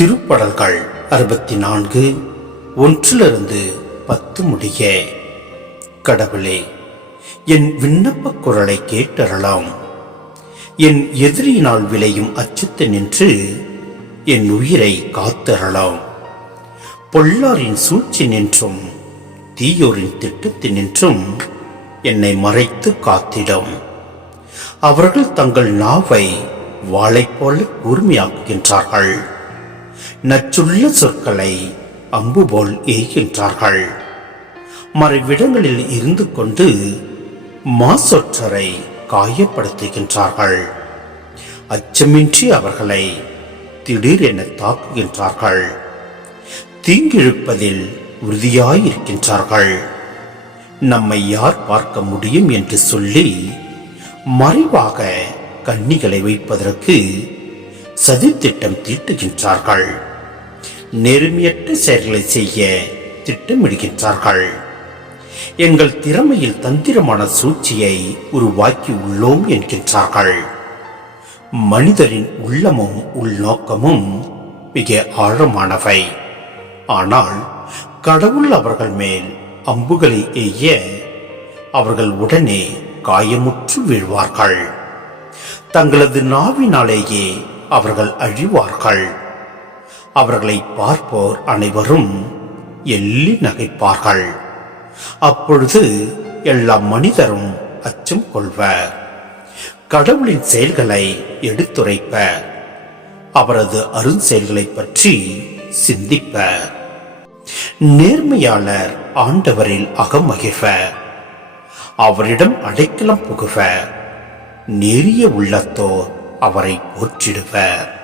திருப்படல்கள் அறுபத்தி நான்கு ஒன்றிலிருந்து பத்து முடிய. கடவுளே என் விண்ணப்ப குரலை கேட்டறலாம் என் எதிரியினால் விளையும் அச்சத்து நின்று என் உயிரை காத்தரலாம் பொல்லாரின் சூழ்ச்சி நின்றும் தீயோரின் திட்டத்தினின்றும் என்னை மறைத்து காத்திடும். அவர்கள் தங்கள் நாவை வாளைப் போல கூர்மையாக்குகின்றார்கள். நச்சுள்ள சொற்களை அம்பு போல் எய்கின்றார்கள். மறைவிடங்களில் இருந்து கொண்டு மாசொற்றரை காயப்படுத்துகின்றார்கள். அச்சமின்றி அவர்களை திடீரென தாக்குகின்றார்கள். தீங்கிழுப்பதில் உறுதியாயிருக்கின்றார்கள். நம்மை யார் பார்க்க முடியும் என்று சொல்லி மறைவாக கன்னிகளை வைப்பதற்கு சதித்திட்டம் தீட்டுகின்றார்கள். நெருமையற்ற செயல்களை செய்ய திட்டமிடுகின்றார்கள். எங்கள் திறமையில் தந்திரமான சூழ்ச்சியை உருவாக்கி உள்ளோம் என்கின்றார்கள். மனிதரின் உள்ளமும் உள்நோக்கமும் மிக ஆழமானவை. ஆனால் கடவுள் அவர்கள் மேல் அம்புகளை எய்ய அவர்கள் உடனே காயமுற்று வீழ்வார்கள். தங்களது நாவினாலேயே அவர்கள் அழிவார்கள். அவர்களை பார்ப்போர் அனைவரும் எள்ளி நகைப்பார்கள். அப்பொழுது எல்லா மனிதரும் அச்சம் கொள்வர். கடவுளின் செயல்களை எடுத்துரைப்பர். அவரது அருஞ்செயல்களை பற்றி சிந்திப்பர். நேர்மையாளர் ஆண்டவரில் அகமகிழ்வர். அவரிடம் அடைக்கலம் புகுவர். நெறிய உள்ளத்தோர் அவரை போற்றிடுவர்.